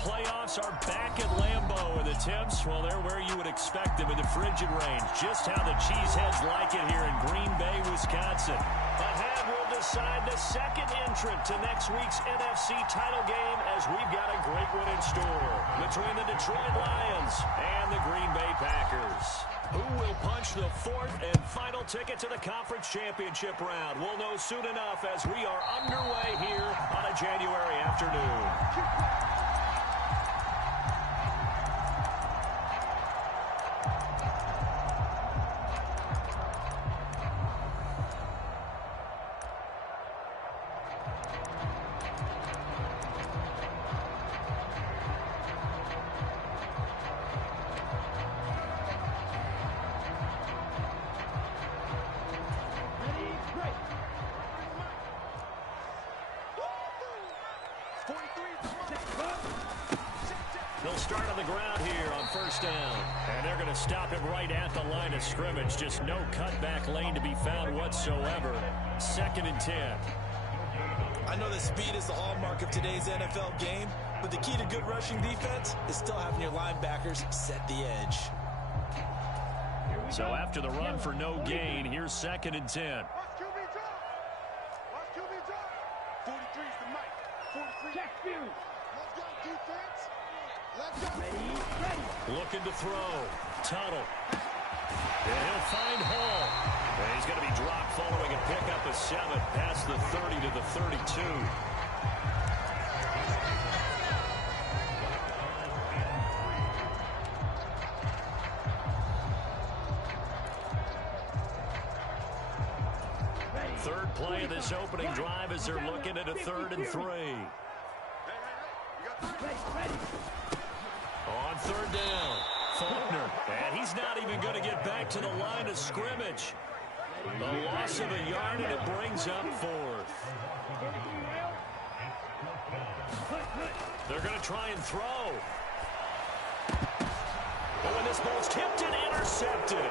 playoffs are back at Lambeau, and the temps, well, they're where you would expect them in the frigid range. Just how the Cheeseheads like it here in Green Bay, Wisconsin. Ahead, we'll decide the second entrant to next week's NFC title game as we've got a great one in store between the Detroit Lions and the Green Bay Packers. Who will punch the fourth and final ticket to the conference championship round? We'll know soon enough as we are underway here on a January afternoon. They'll start on the ground here on first down. And they're going to stop him right at the line of scrimmage. Just no cutback lane to be found whatsoever. 2nd and 10. I know that speed is the hallmark of today's NFL game, but the key to good rushing defense is still having your linebackers set the edge. So after the run for no gain, here's 2nd and 10. 43 is the mic. 43. Check you. Let's go, defense. Let's go. Ready. Looking to throw. Tuttle. And he'll find Hall. And he's going to be dropped following a pickup of 7 past the 30 to the 32. Third play of this opening drive as they're looking at a 3rd and 3. On 3rd down, Faulkner, and he's not even going to get back to the line of scrimmage. A loss of a yard, and it brings up 4th. They're going to try and throw. Oh, and this ball's tipped and intercepted.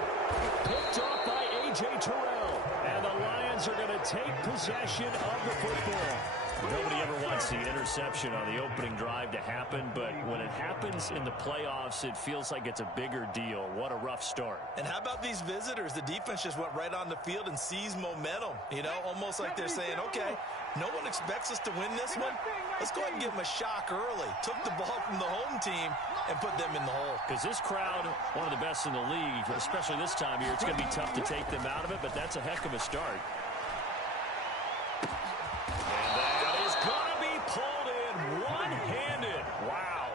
Picked off by A.J. Terrell. And the Lions are going to take possession of the football. Nobody ever wants the interception on the opening drive to happen, but when it happens in the playoffs, it feels like it's a bigger deal. What a rough start. And how about these visitors? The defense just went right on the field and seized momentum. You know, almost like they're saying, okay, no one expects us to win this one. Let's go ahead and give them a shock early. Took the ball from the home team and put them in the hole. Because this crowd, one of the best in the league, especially this time of year, it's going to be tough to take them out of it, but that's a heck of a start. And that is going to be pulled in one-handed. Wow.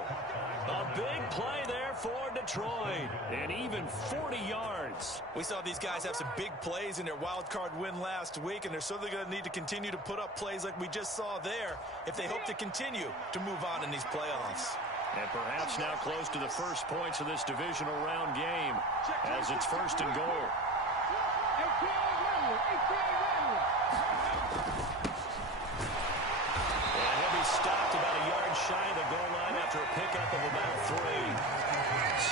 A big play there for Detroit. And even 40 yards. We saw these guys have some big plays in their wild card win last week, and they're certainly going to need to continue to put up plays like we just saw there if they hope to continue to move on in these playoffs. And perhaps now close to the first points of this divisional round game as it's 1st and goal. And he'll be stopped about a yard shy of the goal line after a pickup of about 3.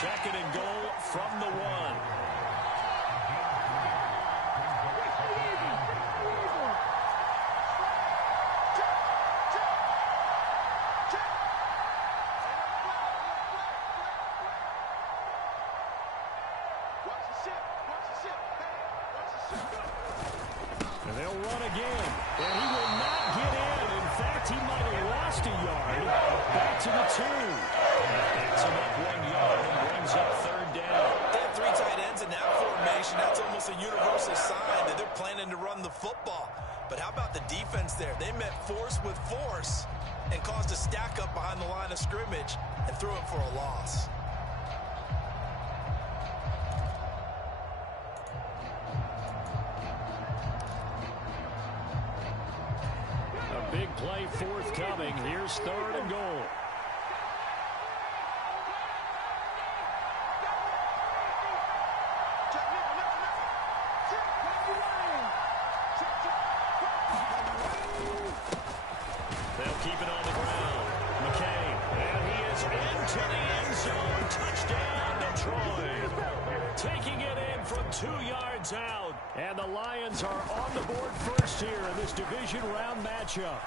2nd and goal from the 1. And they'll run again. And he will not get in. In fact, he might have lost a yard. Back to the 2. Picks him up 1 yard and brings up 3rd down. They have 3 tight ends in that formation. That's almost a universal sign that they're planning to run the football. But how about the defense there? They met force with force and caused a stack up behind the line of scrimmage and threw him for a loss. Big play forthcoming. Here's 3rd and goal. They'll keep it on the ground. McCain, and he is into the end zone. Touchdown, Detroit. Taking it in from 2 yards out. And the Lions are on the board first here in this division round matchup.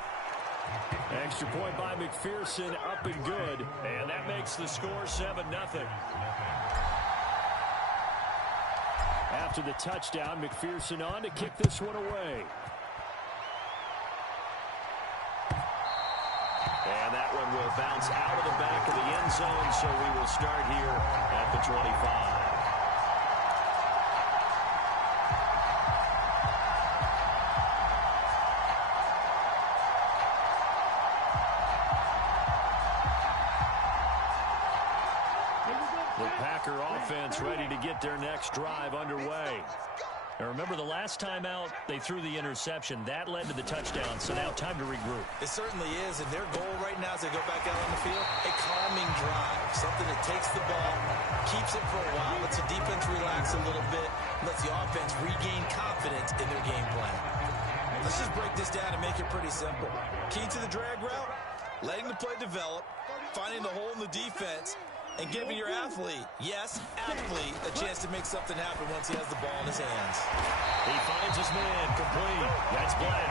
Extra point by McPherson, up and good. And that makes the score 7-0. After the touchdown, McPherson on to kick this one away. And that one will bounce out of the back of the end zone, so we will start here at the 25. The Packer offense ready to get their next drive underway. Now remember, the last time out, they threw the interception. That led to the touchdown, so now time to regroup. It certainly is, and their goal right now as they go back out on the field, a calming drive, something that takes the ball, keeps it for a while, lets the defense relax a little bit, lets the offense regain confidence in their game plan. Let's just break this down and make it pretty simple. Key to the drag route, letting the play develop, finding the hole in the defense, and giving your athlete, yes, athlete, a chance to make something happen once he has the ball in his hands. He finds his man, complete. That's Black.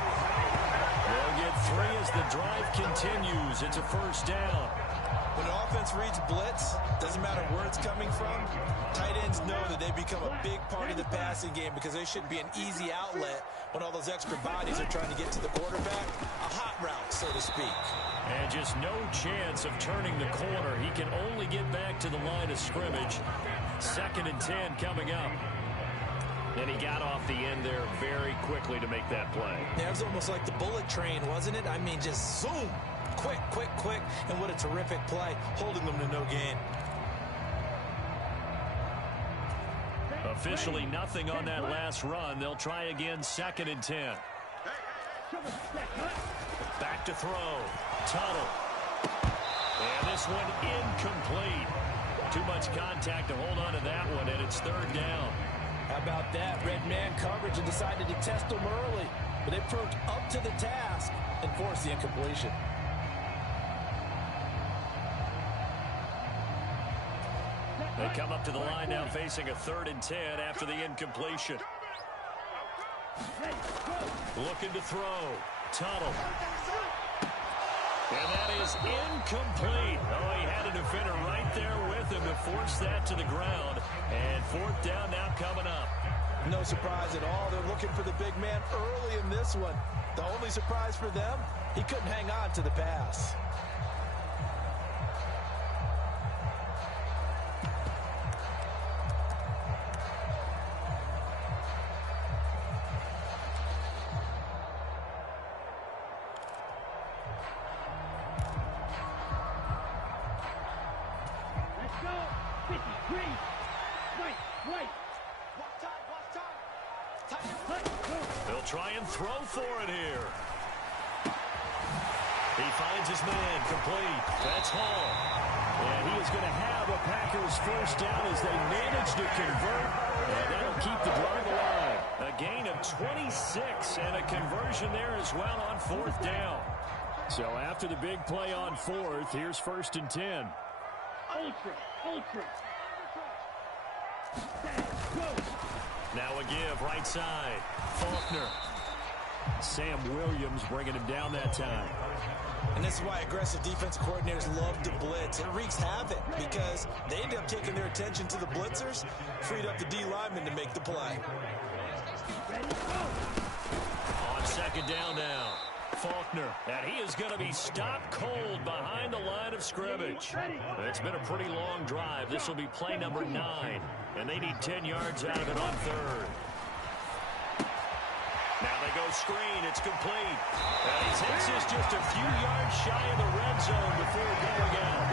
They'll get 3 as the drive continues. It's a first down. When an offense reads blitz, doesn't matter where it's coming from, tight ends know that they become a big part of the passing game because they should be an easy outlet when all those extra bodies are trying to get to the quarterback. A hot route, so to speak. And just no chance of turning the corner. He can only get back to the line of scrimmage. 2nd and 10 coming up. And he got off the end there very quickly to make that play. Yeah, it was almost like the bullet train, wasn't it? I mean, just zoom. Quick, quick, quick. And what a terrific play, holding them to no gain. Officially nothing on that last run. They'll try again, 2nd and 10. Back to throw. Tuttle. And this one incomplete. Too much contact to hold on to that one, and it's 3rd down. How about that? Red man coverage and decided to test them early. But they proved up to the task and forced the incompletion. They come up to the line now facing a 3rd and 10 after the incompletion. Looking to throw. Tuttle. And that is incomplete. Oh, he had a defender right there with him to force that to the ground. And 4th down now coming up. No surprise at all. They're looking for the big man early in this one. The only surprise for them, he couldn't hang on to the pass. They'll try and throw for it here. He finds his man, complete. That's Hall. And he is going to have a Packers first down as they manage to convert. And that'll keep the drive alive. A gain of 26 and a conversion there as well on 4th down. So after the big play on 4th, here's 1st and 10. Now a give, right side. Faulkner. Sam Williams bringing him down that time. And this is why aggressive defensive coordinators love to blitz. It wreaks havoc because they end up taking their attention to the blitzers, freed up the D lineman to make the play. On 2nd down now. Faulkner, and he is going to be stopped cold behind the line of scrimmage. It's been a pretty long drive. This will be play number 9, and they need 10 yards out of it on 3rd. Now they go screen. It's complete. And he takes this just a few yards shy of the red zone before going out.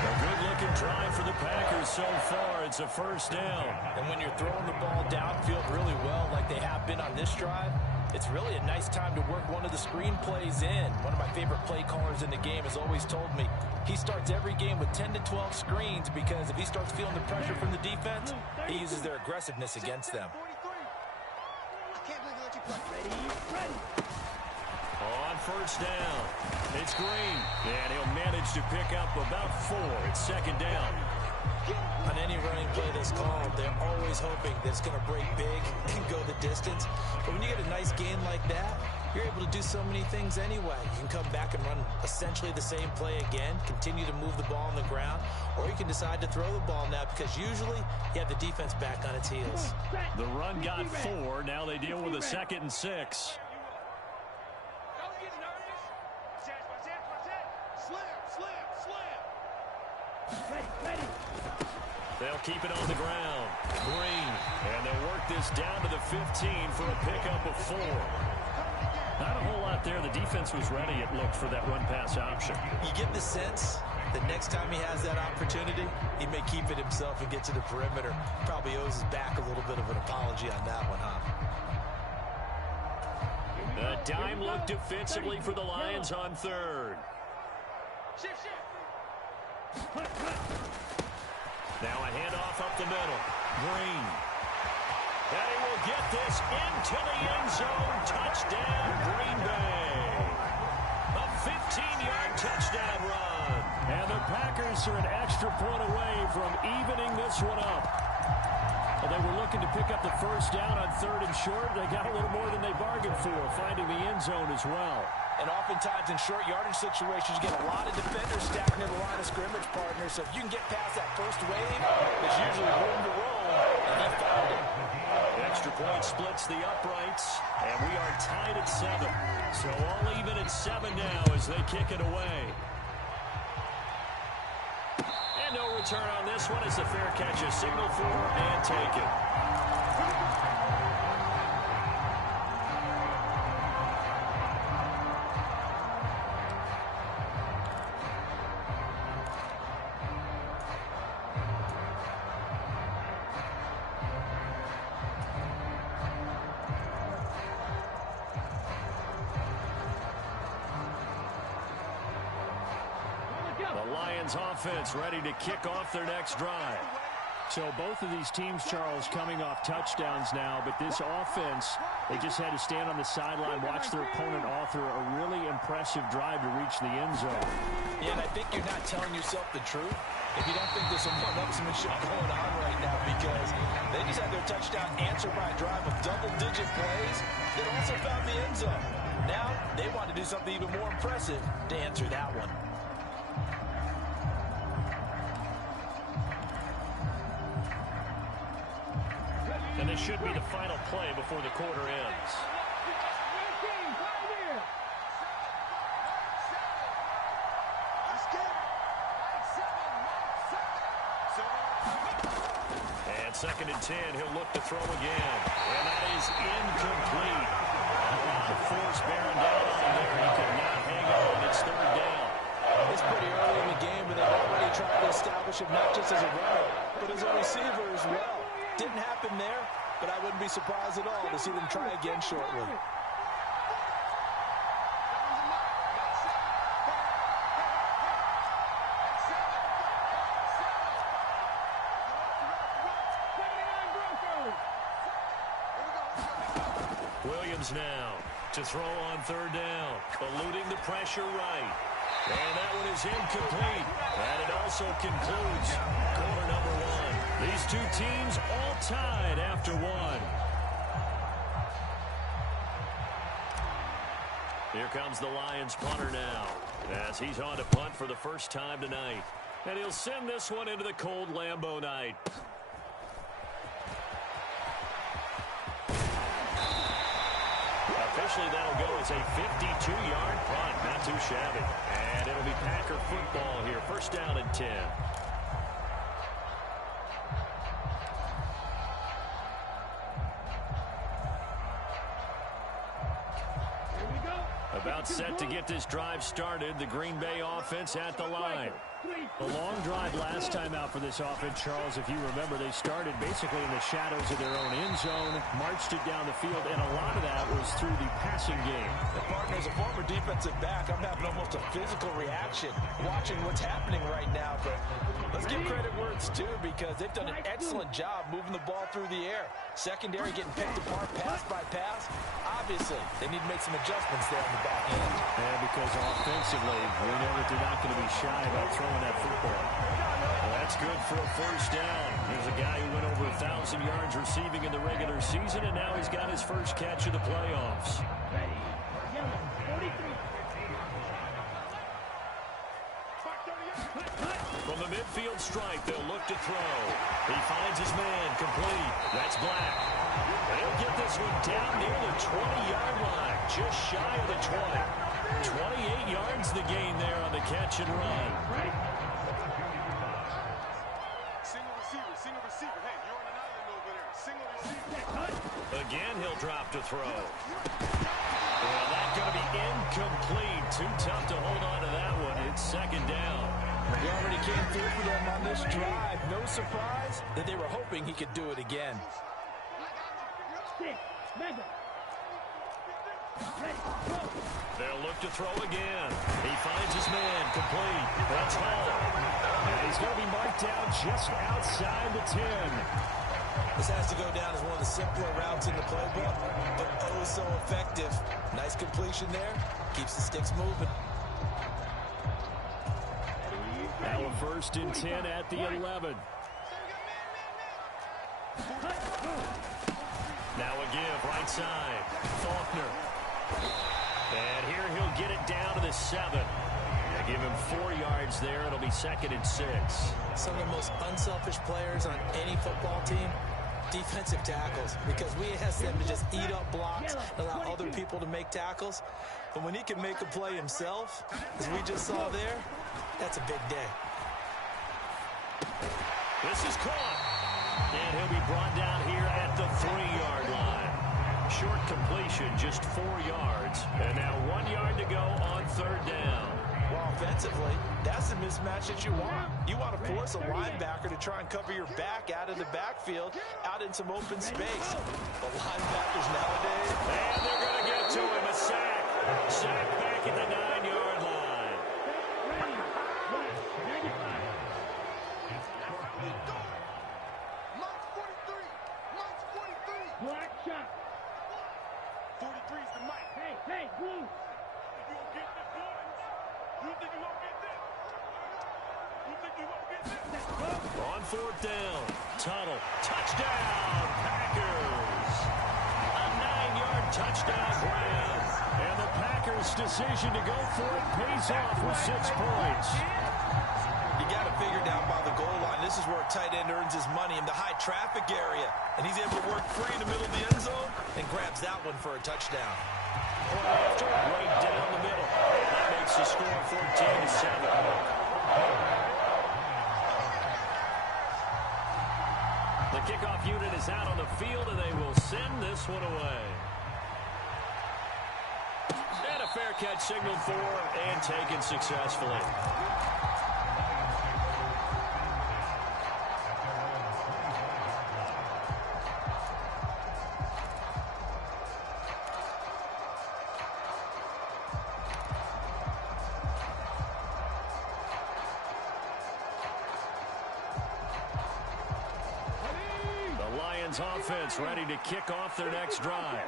A good-looking drive for the Packers so far. It's a first down. And when you're throwing the ball downfield really well like they have been on this drive, it's really a nice time to work one of the screen plays in. One of my favorite play callers in the game has always told me he starts every game with 10 to 12 screens because if he starts feeling the pressure from the defense, he uses their aggressiveness against them. On first down, it's Green, and he'll manage to pick up about 4. It's 2nd down. On any running play that's called, they're always hoping that it's going to break big and go the distance. But when you get a nice gain like that, you're able to do so many things anyway. You can come back and run essentially the same play again, continue to move the ball on the ground, or you can decide to throw the ball now because usually you have the defense back on its heels. The run got 4. Now they deal with a 2nd and 6. They'll keep it on the ground. Green. And they'll work this down to the 15 for a pickup of 4. Not a whole lot there. The defense was ready, it looked, for that run-pass option. You get the sense that next time he has that opportunity, he may keep it himself and get to the perimeter. Probably owes his back a little bit of an apology on that one, huh? A dime look defensively for the Lions on 3rd. Now a handoff up the middle. Green. And he will get this into the end zone. Touchdown, Green Bay. A 15-yard touchdown run. And the Packers are an extra point away from evening this one up. Well, they were looking to pick up the first down on 3rd and short. They got a little more than they bargained for, finding the end zone as well. And oftentimes in short yardage situations, you get a lot of defenders stacked near the line of scrimmage, partners. So if you can get past that first wave, there's usually room to roll, and he found it. Extra point splits the uprights, and we are tied at 7. So all even at 7 now as they kick it away. And no return on this one as the fair catch is signaled for and taken. Offense ready to kick off their next drive. So both of these teams, Charles, coming off touchdowns now, but this offense, they just had to stand on the sideline, watch their opponent author a really impressive drive to reach the end zone. Yeah, and I think you're not telling yourself the truth if you don't think there's some one-upsmanship going on right now, because they just had their touchdown answered by a drive of double-digit plays that also found the end zone. Now they want to do something even more impressive to answer that one. And this should be the final play before the quarter ends. And 2nd and 10, he'll look to throw again. And that is incomplete. A lot of force bearing down on him there. He could not hang on. It's 3rd down. It's pretty early in the game, but they've already tried to establish him not just as a runner, but as a receiver as well. Didn't happen there, but I wouldn't be surprised at all to see them try again shortly. Williams now to throw on 3rd down, eluding the pressure right. And that one is incomplete. And it also concludes quarter number 1. These two teams all tied after 1. Here comes the Lions punter now, as he's on to punt for the first time tonight. And he'll send this one into the cold Lambeau night. Officially, that'll go as a 52-yard punt. Not too shabby. And it'll be Packer football here. First down and 10. About set to get this drive started. The Green Bay offense at the line. The long drive last time out for this offense, Charles, if you remember, they started basically in the shadows of their own end zone, marched it down the field, and a lot of that was through the passing game. The partner, as a former defensive back, I'm having almost a physical reaction watching what's happening right now. But let's give credit where it's due, because they've done an excellent job moving the ball through the air. Secondary getting picked apart pass by pass. Obviously, they need to make some adjustments there on the back end. And because offensively, we know that they're not going to be shy about throwing that football. Well, that's good for a first down. Here's a guy who went over 1,000 yards receiving in the regular season, and now he's got his first catch of the playoffs. the midfield stripe. They'll look to throw. He finds his man, complete. That's Black. They'll get this one down near the 20-yard line, just shy of the 20. 28 yards the gain there on the catch and run. Single receiver. Hey, you're on an island over there. Single receiver. Again, he'll drop to throw. Well, that's going to be incomplete. Too tough to hold on to that one. It's second down. He already came through for them on this drive. No surprise that they were hoping he could do it again. They'll look to throw again. He finds his man, complete. That's Hall. And he's going to be marked down just outside the 10. This has to go down as one of the simpler routes in the playbook, but oh so effective. Nice completion there. Keeps the sticks moving. Now a 1st and 10 at the 11. Now a give, right side. Faulkner. And here he'll get it down to the 7. They give him 4 yards there. It'll be 2nd and 6. Some of the most unselfish players on any football team, defensive tackles, because we ask them to just eat up blocks, allow other people to make tackles. But when he can make a play himself, as we just saw there, that's a big day. This is caught. And he'll be brought down here at the 3-yard line. Short completion, just 4 yards. And now 1 yard to go on 3rd down. Well, offensively, that's the mismatch that you want. You want to force a linebacker to try and cover your back out of the backfield, out in some open space. The linebackers nowadays. And they're going to get to him. A sack. Sack back at the 9-yard line. Black shot. 43 is the mic. Hey, blue. If you don't get this, boys, you think you won't get this? You think you won't get this? On 4th down. Tuttle. Touchdown, Packers. A 9-yard touchdown grab. And the Packers' decision to go for it pays off with 6 points. You got to figure down by the goal line. This is where a tight end earns his money in the high traffic area. And he's able to work free in the middle of the end zone and grabs that one for a touchdown. After right down the middle. That makes the score 14-7. The kickoff unit is out on the field, and they will send this one away. And a fair catch signaled for and taken successfully. Offense ready to kick off their next drive.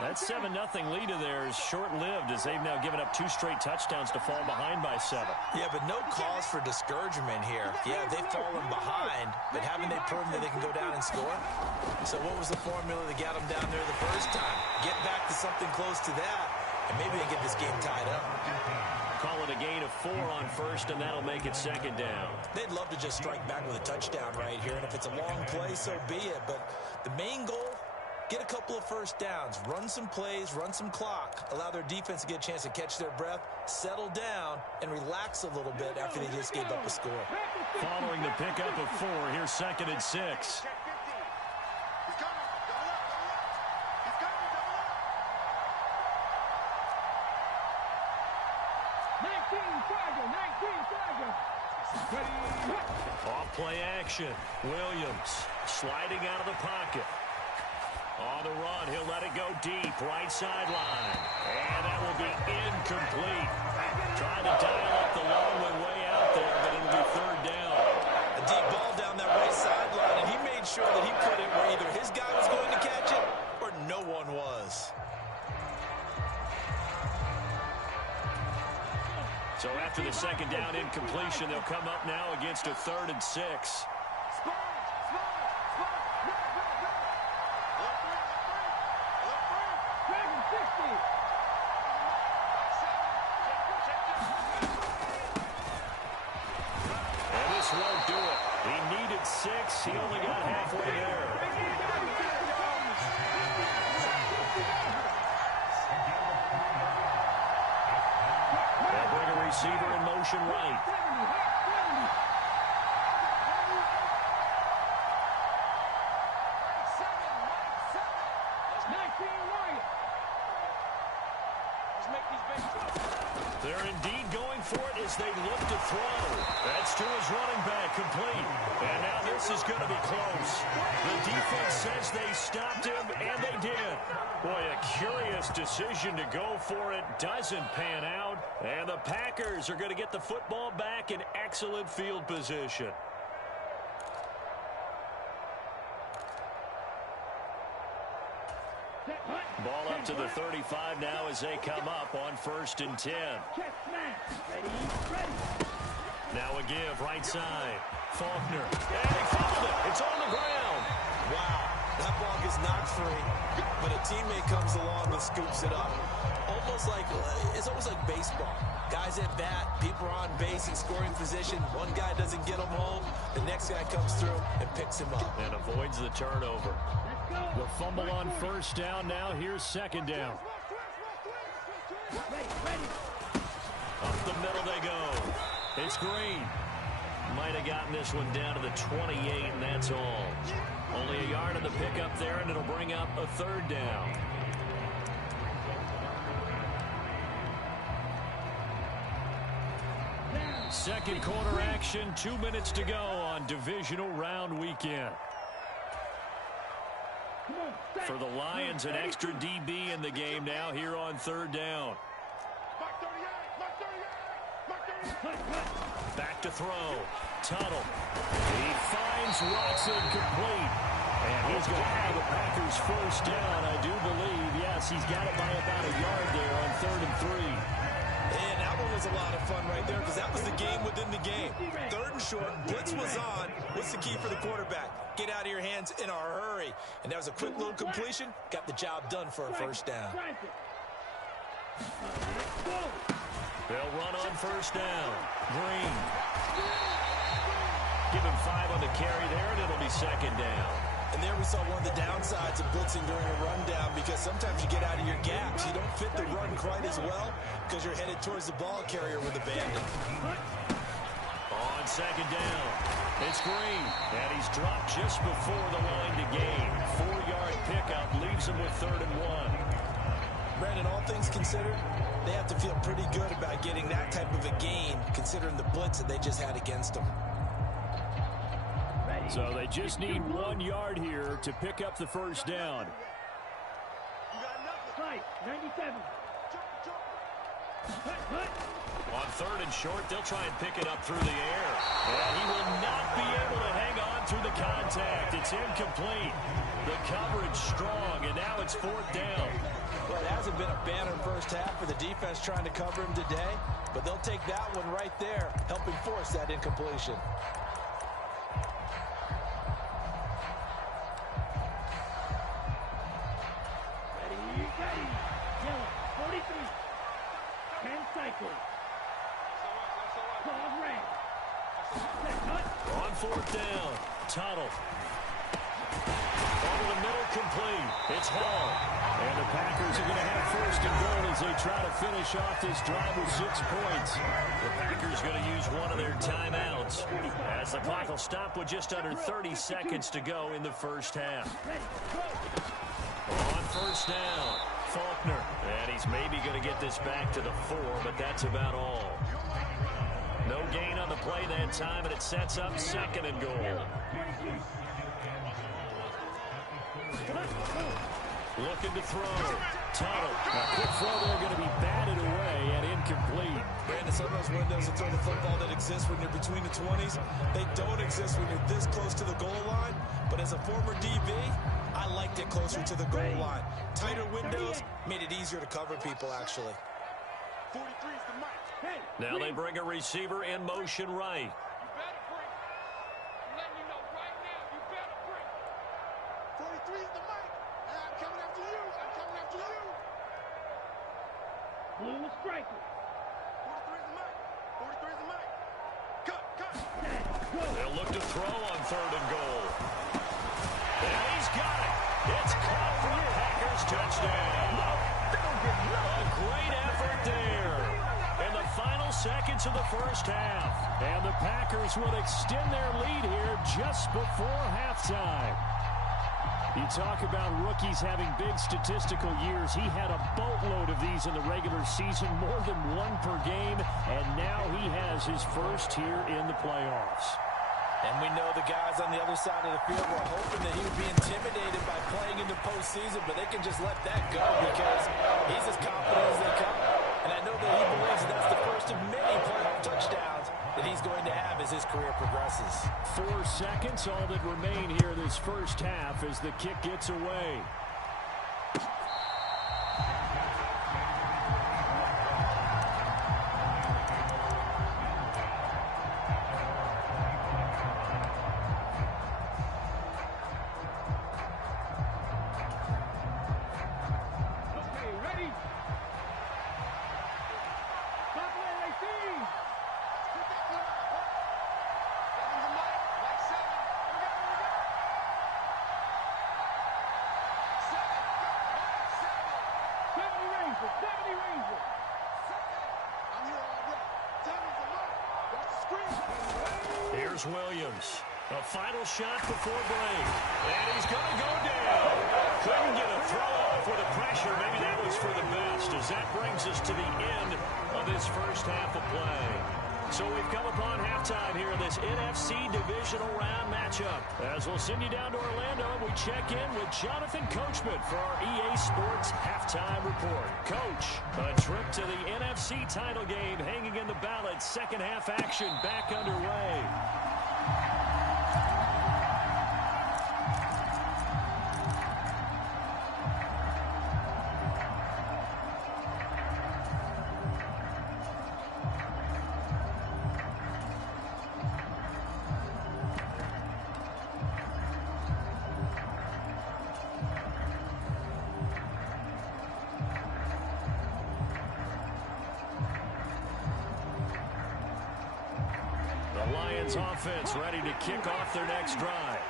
That 7-0 lead of theirs short-lived as they've now given up 2 straight touchdowns to fall behind by 7. Yeah, but no cause for discouragement here. Yeah, they've fallen behind, but haven't they proven that they can go down and score? So what was the formula that got them down there the first time? Get back to something close to that, and maybe they get this game tied up. Call it a gain of 4 on 1st, and that'll make it 2nd down. They'd love to just strike back with a touchdown right here, and if it's a long play, so be it. But the main goal, get a couple of 1st downs, run some plays, run some clock, allow their defense to get a chance to catch their breath, settle down, and relax a little bit after they just gave up a score. Following the pickup of 4, here's 2nd and 6. Off play action. Williams sliding out of the pocket. On the run, he'll let it go deep, right sideline. And that will be incomplete. Trying to dial up the long way out there, but it'll be 3rd down. A deep ball down that right sideline, and he made sure that he put it where either his guy was going to catch it or no one was. So after the 2nd down incompletion, they'll come up now against a 3rd and 6. got halfway there. They'll bring a receiver in motion right. They're indeed going for it as they look to throw. That's to his running back, complete. And now this is going to be close. The defense says they stopped him, and they did. Boy, a curious decision to go for it. Doesn't pan out. And the Packers are going to get the football back in excellent field position. Ball up to the 35 now as they come up on 1st and 10. Now a give right side. Faulkner. And he fumbled it. It's on the ground. Wow, that ball gets knocked free, but a teammate comes along and scoops it up. It's almost like baseball. Guys at bat, people are on base in scoring position. One guy doesn't get him home. The next guy comes through and picks him up. And avoids the turnover. The fumble on 1st down. Now here's 2nd down. Up the middle they go. It's Green. Might have gotten this one down to the 28, and that's all. Only a yard on the pickup there, and it'll bring up a 3rd down. Second quarter action, 2 minutes to go on divisional round weekend. For the Lions, an extra DB in the game now here on 3rd down. Back to throw. Tuttle. He finds Watson complete. And he's going to have the Packers 1st down, I do believe. Yes, he's got it by about a yard there on 3rd and 3. And that one was a lot of fun right there because that was the game within the game. 3rd and short, blitz was on. What's the key for the quarterback? Get out of your hands in a hurry. And that was a quick little completion. Got the job done for a 1st down. They'll run on 1st down. Green. Give him 5 on the carry there, and it'll be 2nd down. And there we saw one of the downsides of blitzing during a rundown because sometimes you get out of your gaps. You don't fit the run quite as well because you're headed towards the ball carrier with a bandit. On 2nd down, it's Green, and he's dropped just before the line to gain. 4-yard pickup leaves him with 3rd and 1. Brandon, all things considered, they have to feel pretty good about getting that type of a gain considering the blitz that they just had against them. So they just need 1 yard here to pick up the 1st down. On 3rd and short, they'll try and pick it up through the air. And he will not be able to hang on through the contact. It's incomplete. The coverage strong, and now it's 4th down. Well, it hasn't been a banner first half for the defense trying to cover him today, but they'll take that one right there, helping force that incompletion. On 4th down, Tuttle. Over the middle, complete. It's Hall. And the Packers are going to have 1st and goal as they try to finish off this drive with 6 points. The Packers going to use one of their timeouts as the clock will stop with just under 30 seconds to go in the 1st half. On 1st down, Faulkner. And he's maybe going to get this back to the 4, but that's about all. No gain on the play that time, and it sets up 2nd and goal. Looking to throw. Tuttle. A quick throw there going to be batted away and incomplete. Brandon, some of those windows to throw the football that exist when you're between the 20s, they don't exist when you're this close to the goal line. But as a former DB, I liked it closer to the goal line. Tighter windows made it easier to cover people, actually. 43's the mic. Now they bring a receiver in motion right. You better bring. I'm letting you know right now, you better bring. 43's the mic. And I'm coming after you. I'm coming after you. Blue is striker. 43's the mic. 43's the mic. Cut. They'll look to throw on 3rd and goal. It's caught for a Packers touchdown. A great effort there in the final seconds of the first half. And the Packers will extend their lead here just before halftime. You talk about rookies having big statistical years. He had a boatload of these in the regular season, more than one per game, and now he has his first here in the playoffs. And we know the guys on the other side of the field were hoping that he would be intimidated by playing in the postseason, but they can just let that go because he's as confident as they come. And I know that he believes that that's the first of many playoff touchdowns that he's going to have as his career progresses. 4 seconds, all that remain here this first half as the kick gets away. Here's Williams. A final shot before break. And he's going to go down. Couldn't get a throw off with the pressure. Maybe that was for the best, as that brings us to the end of this first half of play. So we've come upon halftime here in this NFC Divisional Round matchup. As we'll send you down to Orlando, we check in with Jonathan Coachman for our EA Sports Halftime Report. Coach, a trip to the NFC title game hanging in the balance. Second half action back underway. Lions offense ready to kick off their next drive.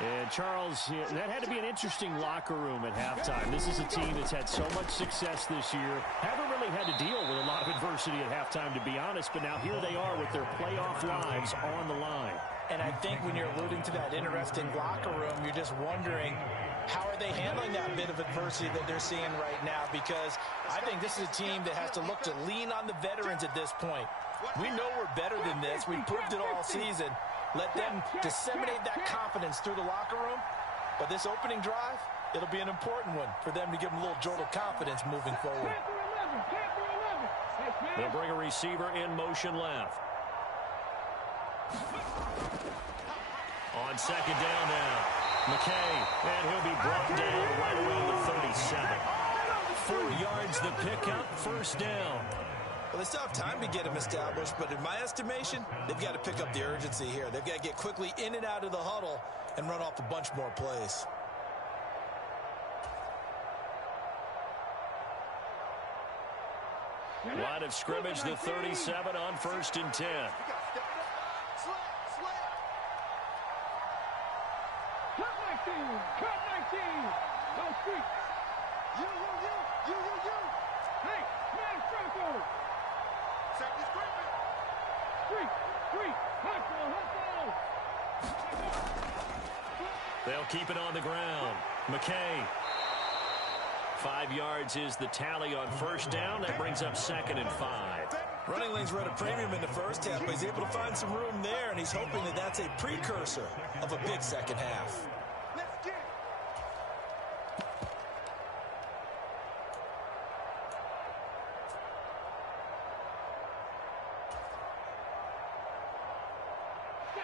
And Charles, that had to be an interesting locker room at halftime. This is a team that's had so much success this year. Haven't really had to deal with a lot of adversity at halftime, to be honest. But now here they are with their playoff lives on the line. And I think when you're alluding to that interesting locker room, you're just wondering, how are they handling that bit of adversity that they're seeing right now? Because I think this is a team that has to look to lean on the veterans at this point. We know we're better than this. We proved it all season. Let them disseminate that confidence through the locker room. But this opening drive, it'll be an important one for them to give them a little jolt of confidence moving forward. They'll bring a receiver in motion left. On second down now, McKay, and he'll be brought down right around the 37. 4 yards the pickup, first down. Well, they still have time to get him established, but in my estimation, they've got to pick up the urgency here. They've got to get quickly in and out of the huddle and run off a bunch more plays. Line of scrimmage, the 37 on 1st and 10. Cut 19. No street. You. Hey, man, Franco. Safety screen. Street. Hot ball. They'll keep it on the ground. McKay. 5 yards is the tally on first down. That brings up 2nd and 5. Running lanes were at a premium in the first half, but he's able to find some room there, and he's hoping that that's a precursor of a big second half. Let's get it.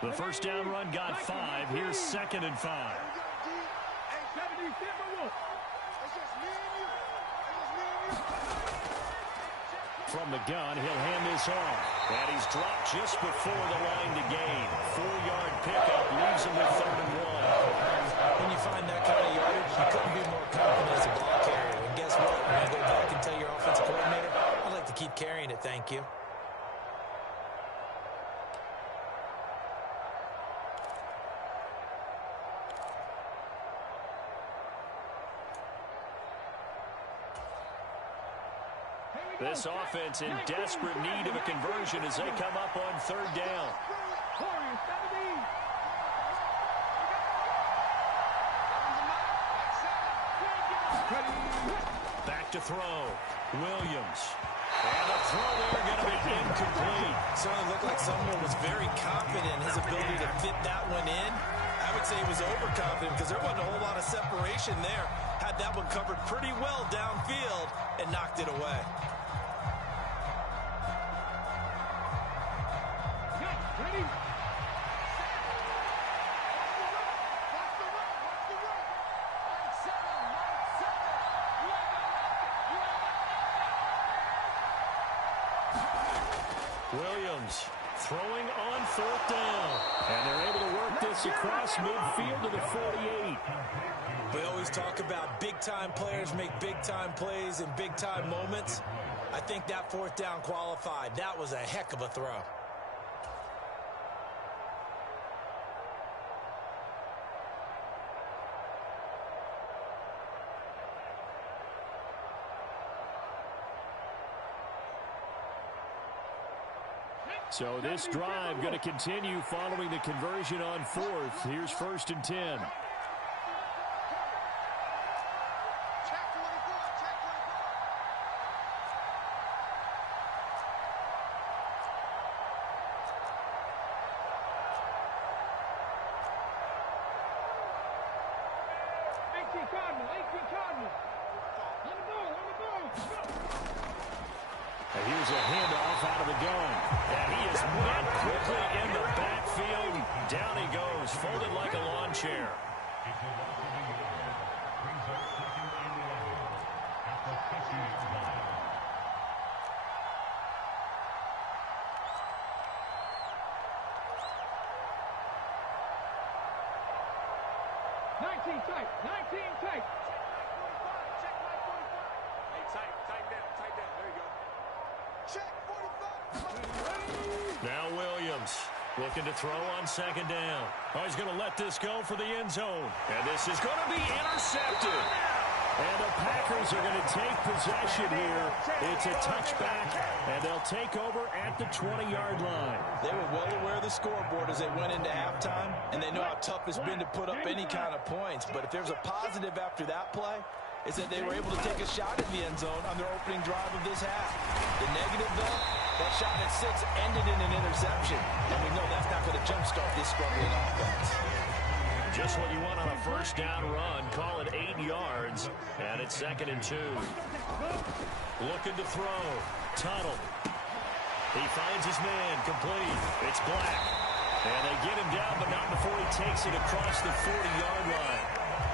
The first down run got 5. Here's 2nd and 5. From the gun, he'll hand this off. And he's dropped just before the line to gain. 4-yard pickup leaves him with 3rd and 1. When you find that kind of yardage, you couldn't be more confident as a ball carrier. And guess what? When you go back and tell your offensive coordinator, I'd like to keep carrying it, thank you. This offense in desperate need of a conversion as they come up on third down. Back to throw. Williams. And the throw there going to be incomplete. Certainly looked like someone was very confident in his ability to fit that one in. I would say he was overconfident because there wasn't a whole lot of separation there. Had that one covered pretty well downfield and knocked it away. Ready? Williams throwing on fourth down. And they're able to work this across midfield to the 48. We always talk about big-time players make big-time plays in big-time moments. I think that fourth down qualified. That was a heck of a throw. So this drive going to continue following the conversion on fourth. Here's 1st and 10. And here's a handoff out of the gun. And he is met quickly in the backfield. Down he goes, folded like a lawn chair. Now Williams looking to throw on 2nd down. Oh, he's going to let this go for the end zone. And this is going to be intercepted. And the Packers are going to take possession here. It's a touchback, and they'll take over at the 20-yard line. They were well aware of the scoreboard as they went into halftime, and they know how tough it's been to put up any kind of points. But if there's a positive after that play, it's that they were able to take a shot at the end zone on their opening drive of this half. The negative, though, that shot at 6 ended in an interception. And we know that's not going to jumpstart this struggling offense. Just what you want on a first down run. Call it 8 yards. And it's 2nd and 2. Looking to throw. Tuttle. He finds his man. Complete. It's Black. And they get him down, but not before he takes it across the 40-yard line.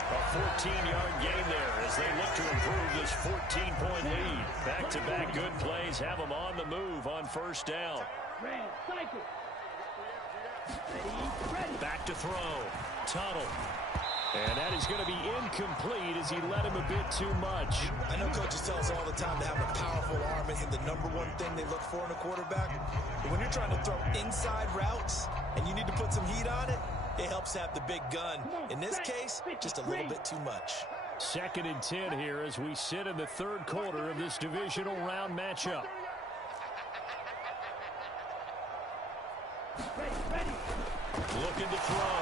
A 14-yard gain there as they look to improve this 14-point lead. Back-to-back good plays have them on the move on first down. Back to throw. Tuttle. And that is going to be incomplete as he led him a bit too much. I know coaches tell us all the time that having a powerful arm isn't the #1 thing they look for in a quarterback. But when you're trying to throw inside routes and you need to put some heat on it, it helps to have the big gun. In this case, just a little bit too much. 2nd and 10 here as we sit in the 3rd quarter of this divisional round matchup. Looking to throw.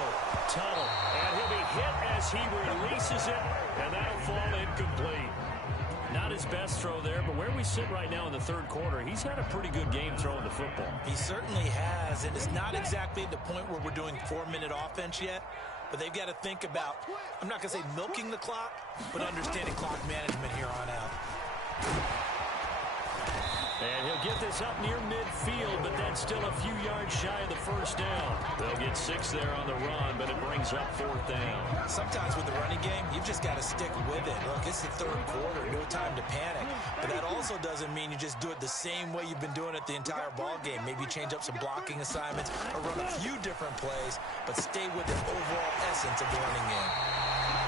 Tuttle. And he'll be hit as he releases it. And that'll fall incomplete. Not his best throw there, but where we sit right now in the 3rd quarter, he's had a pretty good game throwing the football. He certainly has, and it's not exactly the point where we're doing 4-minute offense yet, but they've got to think about, I'm not going to say milking the clock, but understanding clock management here on out. And he'll get this up near midfield, but that's still a few yards shy of the first down. They'll get 6 there on the run, but it brings up 4th down. Sometimes with the running game, you've just got to stick with it. Look, it's the 3rd quarter, no time to panic. But that also doesn't mean you just do it the same way you've been doing it the entire ball game. Maybe change up some blocking assignments or run a few different plays, but stay with the overall essence of the running game.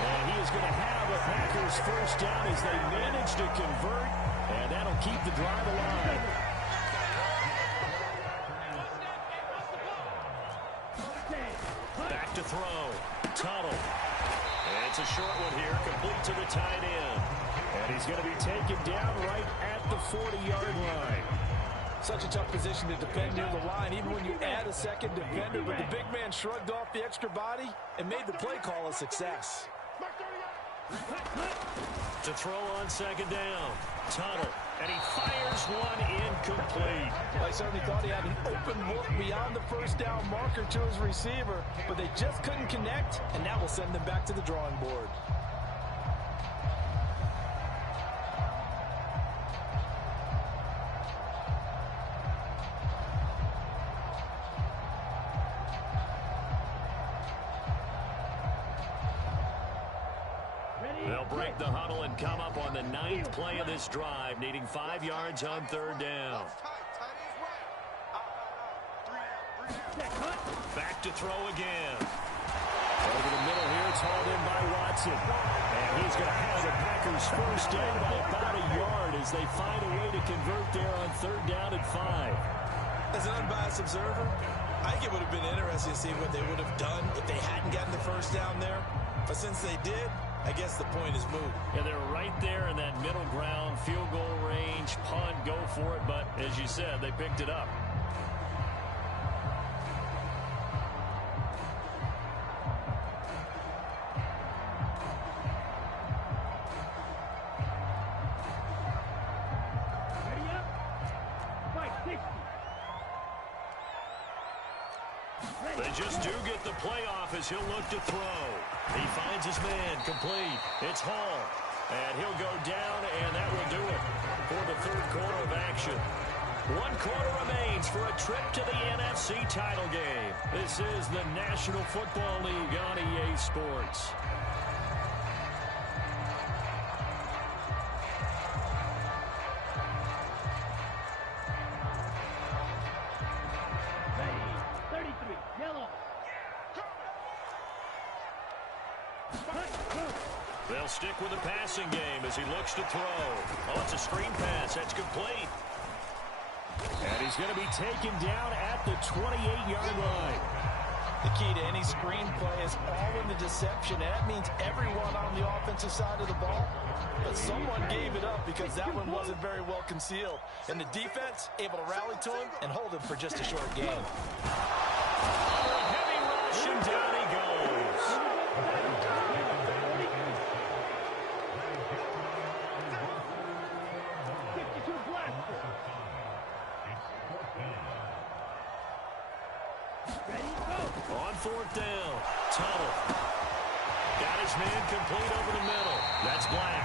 And he is going to have a Packers first down as they manage to convert, and that'll keep the drive alive. Back to throw. Tuttle. And it's a short one here, complete to the tight end. And he's going to be taken down right at the 40-yard line. Such a tough position to defend near the line, even when you add a second defender. But the big man shrugged off the extra body and made the play call a success. To throw on second down. Tuttle. And he fires one incomplete. I certainly thought he had an open look beyond the first down marker to his receiver, but they just couldn't connect, and that will send them back to the drawing board. They'll break the huddle and come up on the 9th play of this drive, needing 5 yards on third down. Back to throw again. Over the middle here, it's hauled in by Watson. And he's going to have the Packers first down by about a yard as they find a way to convert there on third down and 5. As an unbiased observer, I think it would have been interesting to see what they would have done if they hadn't gotten the first down there. But since they did, I guess the point is moved. Yeah, they're right there in that middle ground, field goal range, punt, go for it. But as you said, they picked it up. They just do get the playoff as he'll look to throw. He finds his man, complete. It's Hall. And he'll go down, and that will do it for the third quarter of action. 1 quarter remains for a trip to the NFC title game. This is the National Football League on EA Sports. They'll stick with the passing game as he looks to throw. Oh, it's a screen pass. That's complete. And he's going to be taken down at the 28-yard line. The key to any screen play is all in the deception, and that means everyone on the offensive side of the ball. But someone gave it up because that one wasn't very well concealed. And the defense able to rally to him and hold him for just a short gain. Heavy rush, and down he goes. On fourth down, Tuttle. Got his man complete over the middle. That's Black.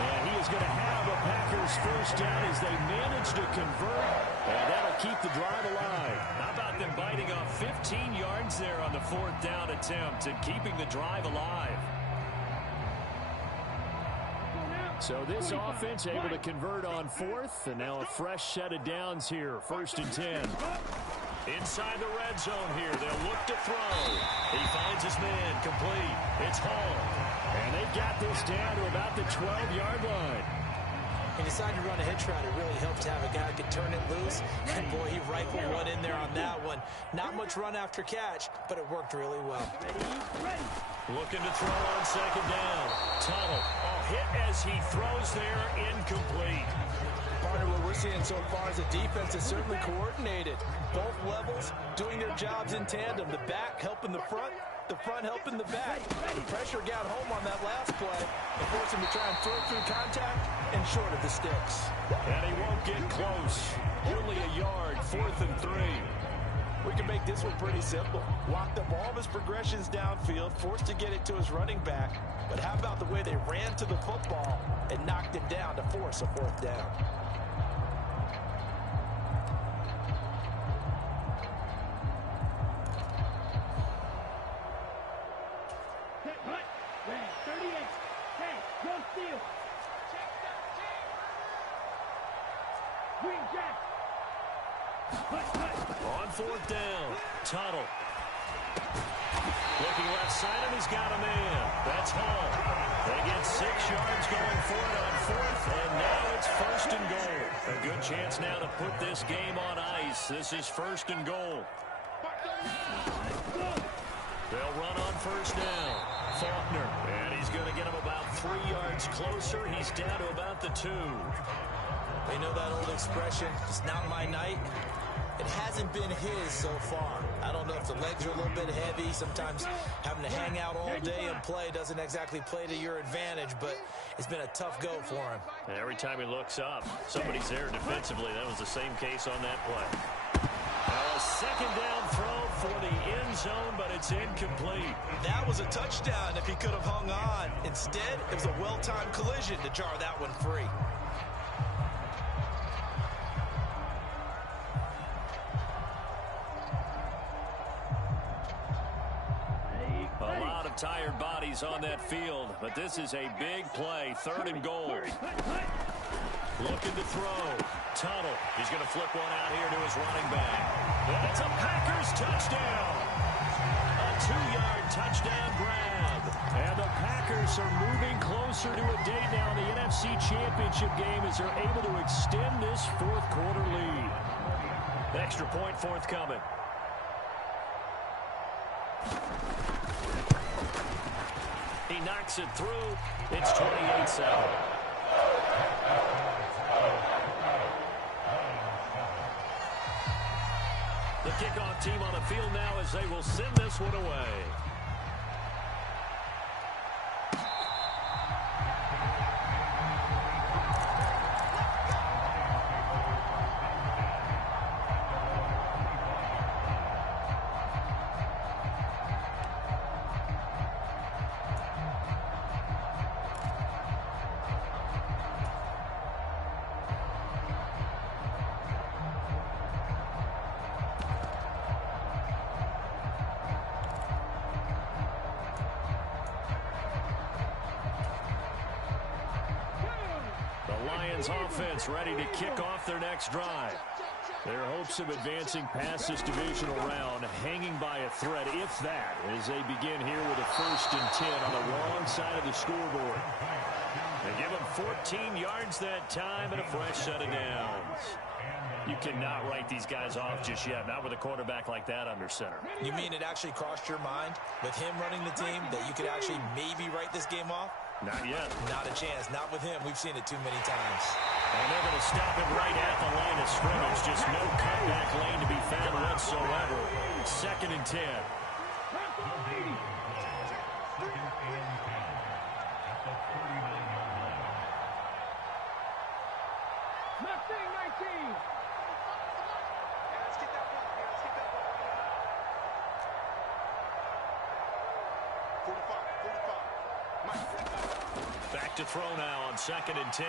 And he is going to have a Packers first down as they manage to convert. And that'll keep the drive alive. How about them biting off 15 yards there on the fourth down attempt and keeping the drive alive? So this offense able to convert on fourth, and now a fresh set of downs here, 1st and 10. Inside the red zone here, they'll look to throw. He finds his man, complete. It's Hall. And they've got this down to about the 12-yard line. He decided to run a hitch route. It really helped to have a guy who could turn it loose. And boy, he rifled one in there on that one. Not much run after catch, but it worked really well. Looking to throw on second down. Tuttle. Hit as he throws there, incomplete. Partner, what we're seeing so far is a defense that's certainly coordinated. Both levels doing their jobs in tandem. The back helping the front helping the back. The pressure got home on that last play and forced him to try and throw through contact and short of the sticks. And he won't get close. Only a yard, 4th and 3. We can make this one pretty simple. Walked up all of his progressions downfield, forced to get it to his running back. But how about the way they ran to the football and knocked it down to force a 4th down? On 4th down, Tuttle. Looking left side, and he's got a man. That's Hall. They get 6 yards going for it on 4th, and now it's 1st and goal. A good chance now to put this game on ice. This is 1st and goal. They'll run on 1st down. Faulkner, and he's going to get him about 3 yards closer. He's down to about the 2. They know that old expression, it's not my night. It hasn't been his so far. I don't know if the legs are a little bit heavy. Sometimes having to hang out all day and play doesn't exactly play to your advantage, but it's been a tough go for him. And every time he looks up, somebody's there defensively. That was the same case on that play. Now a second down throw for the end zone, but it's incomplete. That was a touchdown if he could have hung on. Instead, it was a well-timed collision to jar that one free. A lot of tired bodies on that field, but this is a big play. 3rd and goal. Looking to throw. Tunnel. He's going to flip one out here to his running back. That's a Packers touchdown. A 2-yard touchdown grab. And the Packers are moving closer to a date now in the NFC Championship game as they're able to extend this 4th quarter lead. Extra point forthcoming. He knocks it through. It's 28-7. The kickoff team on the field now as they will send this one away. Offense ready to kick off their next drive. Their hopes of advancing past this divisional round hanging by a thread, if that, as they begin here with a 1st and 10 on the wrong side of the scoreboard. They give them 14 yards that time and a fresh set of downs. You cannot write these guys off just yet, not with a quarterback like that under center. You mean it actually crossed your mind with him running the team that you could actually maybe write this game off? Not yet. Not a chance. Not with him. We've seen it too many times. And they're going to stop it right at the line of scrimmage. Just no cutback lane to be found whatsoever. 2nd and 10. Back to throw now on 2nd and 10.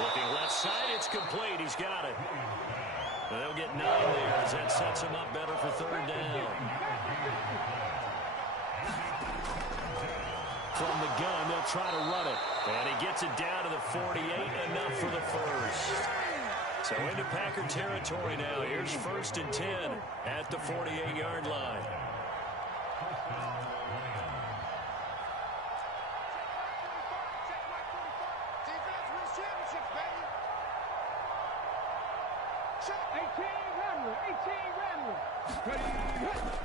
Looking left side, it's complete. He's got it. They'll get 9 there as that sets him up better for 3rd down. From the gun, they'll try to run it. And he gets it down to the 48, enough for the first. So into Packer territory now. Here's 1st and 10 at the 48-yard line.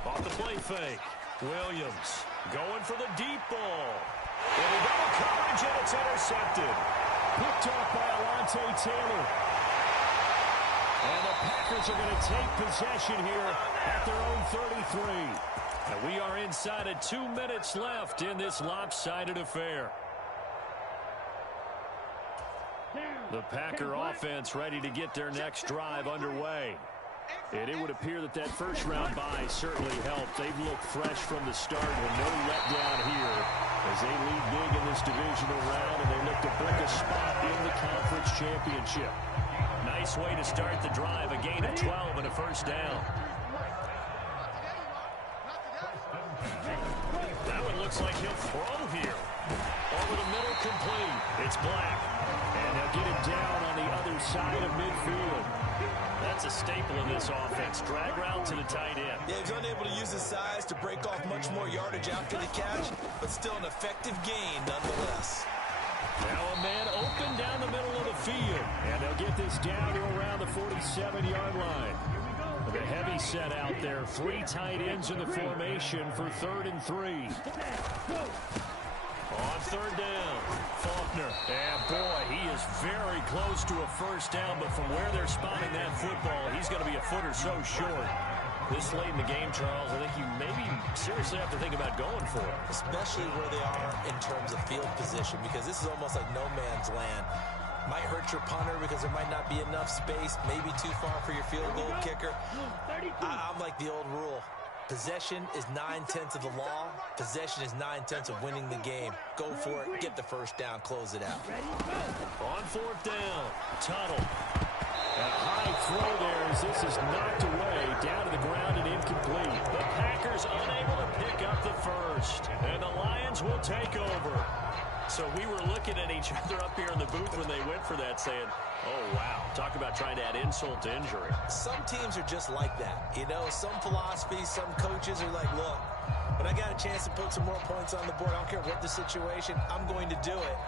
Off the play fake. Williams going for the deep ball. And he double coverage, and it's intercepted. Picked off by Alontae Taylor. And the Packers are going to take possession here at their own 33. And we are inside of 2 minutes left in this lopsided affair. The Packer offense ready to get their next drive underway. And it would appear that that first-round bye certainly helped. They've looked fresh from the start with no letdown here as they lead big in this divisional round, and they look to book a spot in the conference championship. Nice way to start the drive, a gain of 12 and a first down. That one looks like he'll throw here. Over the middle, complete. It's Black. And they'll get him down on the other side of midfield. That's a staple of this offense. Drag route to the tight end. Yeah, he's unable to use his size to break off much more yardage after the catch, but still an effective gain nonetheless. Now a man open down the middle of the field. And they'll get this down to around the 47-yard line. The heavy set out there. 3 tight ends in the formation for 3rd and 3. On 3rd down, Faulkner. And boy, he is very close to a first down, but from where they're spotting that football, he's going to be a foot or so short. This late in the game, Charles, I think you maybe seriously have to think about going for it. Especially where they are in terms of field position, because this is almost like no man's land. Might hurt your punter because there might not be enough space, maybe too far for your field goal kicker. I'm like the old rule. Possession is 9/10 of the law. Possession is 9/10 of winning the game. Go for it, get the first down, close it out. On 4th down, Tuttle. A high throw there as this is knocked away, down to the ground and incomplete. The Packers unable to pick up the first, and the Lions will take over. So we were looking at each other up here in the booth when they went for that, saying, oh, wow, talk about trying to add insult to injury. Some teams are just like that. You know, some philosophies, some coaches are like, look, when I got a chance to put some more points on the board, I don't care what the situation, I'm going to do it.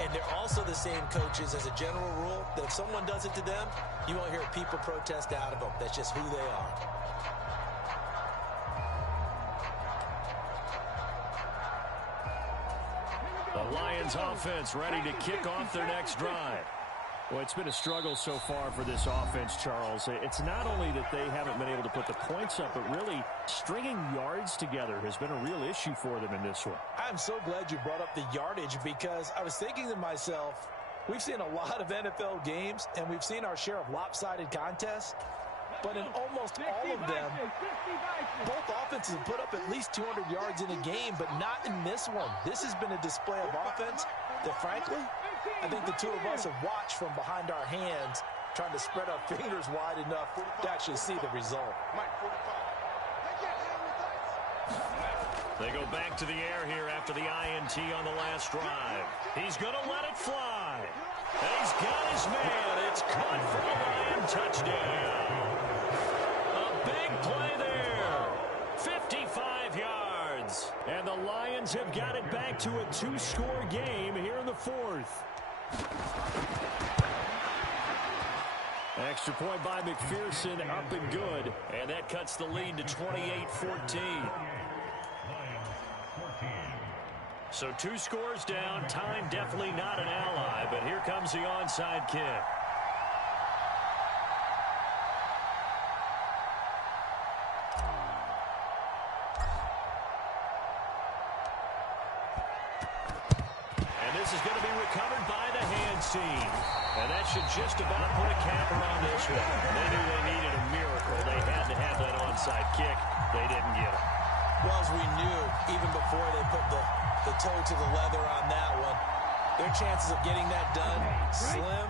And they're also the same coaches as a general rule that if someone does it to them, you won't hear people protest out of them. That's just who they are. The Lions offense ready to kick off their next drive. Well, it's been a struggle so far for this offense, Charles. It's not only that they haven't been able to put the points up, but really stringing yards together has been a real issue for them in this one. I'm so glad you brought up the yardage, because I was thinking to myself, we've seen a lot of NFL games, and we've seen our share of lopsided contests. But in almost all of them, both offenses have put up at least 200 yards in a game, but not in this one. This has been a display of offense that, frankly, I think the two of us have watched from behind our hands, trying to spread our fingers wide enough to actually see the result. They go back to the air here after the INT on the last drive. He's going to let it fly. And he's got his man. It's caught for a Lion touchdown. A big play there. 55 yards. And the Lions have got it back to a 2-score game here in the 4th. Extra point by McPherson, up and good. And that cuts the lead to 28-14. So 2 scores down. Time definitely not an ally, but here comes the onside kick. And this is going to be recovered by the hands team. And that should just about put a capper on this one. They knew they needed a miracle. They had to have that onside kick. They didn't get it. Well, as we knew, even before they put the toe to the leather on that one, their chances of getting that done, slim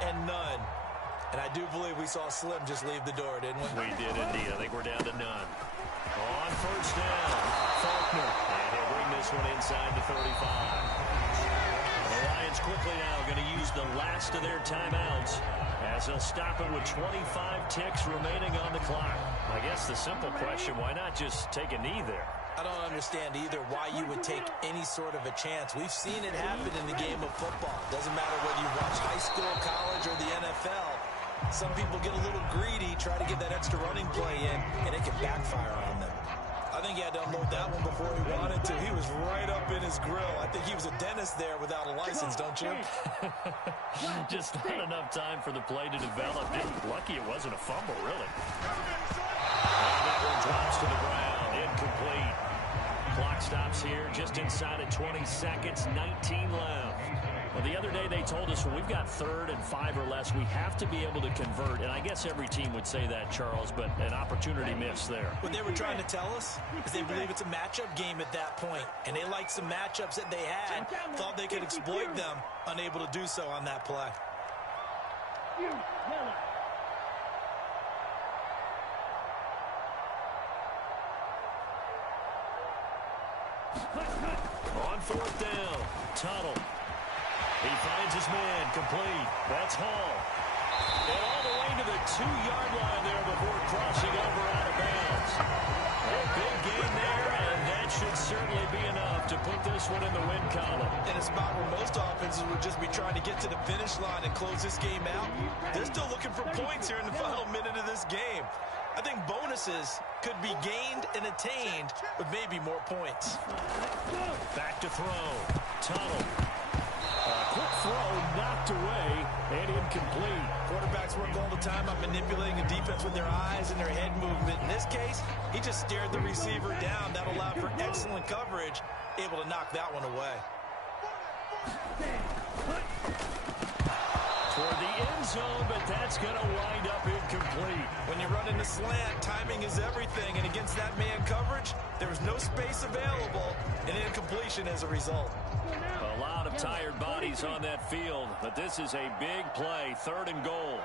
and none. And I do believe we saw Slim just leave the door, didn't we? We did indeed. I think we're down to none. On 1st down, Faulkner. And he'll bring this one inside the 35. The Lions quickly now going to use the last of their timeouts as they'll stop it with 25 ticks remaining on the clock. I guess the simple question, why not just take a knee there? I don't understand either why you would take any sort of a chance. We've seen it happen in the game of football. Doesn't matter whether you watch high school, college, or the NFL. Some people get a little greedy, try to get that extra running play in, and it can backfire on them. I think he had to unload that one before he wanted to. He was right up in his grill. I think he was a dentist there without a license, don't you? Just not enough time for the play to develop. Lucky it wasn't a fumble, really. And that one drops to the ground. Incomplete. Clock stops here just inside of 20 seconds, 19 left. Well, the other day they told us when we've got 3rd and 5 or less, we have to be able to convert. And I guess every team would say that, Charles, but an opportunity missed there. What they were trying to tell us is they believe it's a matchup game at that point. And they liked some matchups that they had, thought they could exploit them, unable to do so on that play. On 4th down, Tuttle. He finds his man, complete. That's Hall. And all the way to the 2-yard line there before crossing over out of bounds. A big gain there, and that should certainly be enough to put this one in the win column. And it's about where most offenses would just be trying to get to the finish line and close this game out. They're still looking for points here in the final minute of this game. I think bonuses could be gained and attained with maybe more points. Back to throw. Tunnel. Quick throw knocked away and incomplete. Quarterbacks work all the time on manipulating a defense with their eyes and their head movement. In this case, he just stared the receiver down. That allowed for excellent coverage, able to knock that one away. Toward the end zone, but that's going to wind up incomplete. When you run in the slant, timing is everything, and against that man coverage, there was no space available, and incompletion as a result. A lot of tired bodies on that field, but this is a big play, 3rd and goal.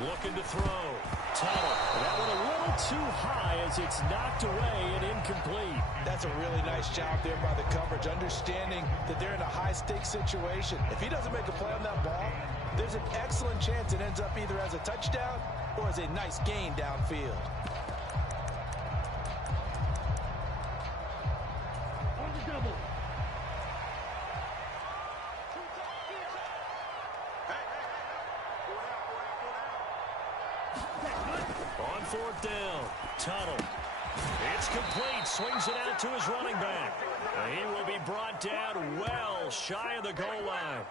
Looking to throw. Tunnel. That one a little too high as it's knocked away and incomplete. That's a really nice job there by the coverage, understanding that they're in a high-stakes situation. If he doesn't make a play on that ball, there's an excellent chance it ends up either as a touchdown or as a nice gain downfield. On the double. On 4th down. Tunnel. It's complete. Swings it out to his running back. And he will be brought down well shy of the goal line.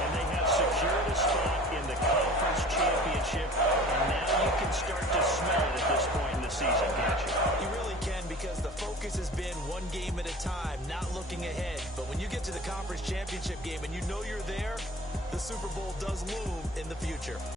And they have secured a spot in the conference championship. And now you can start to smell it at this point in the season, can't you? You really can, because the focus has been one game at a time, not looking ahead. But when you get to the conference championship game and you know you're there, the Super Bowl does loom in the future.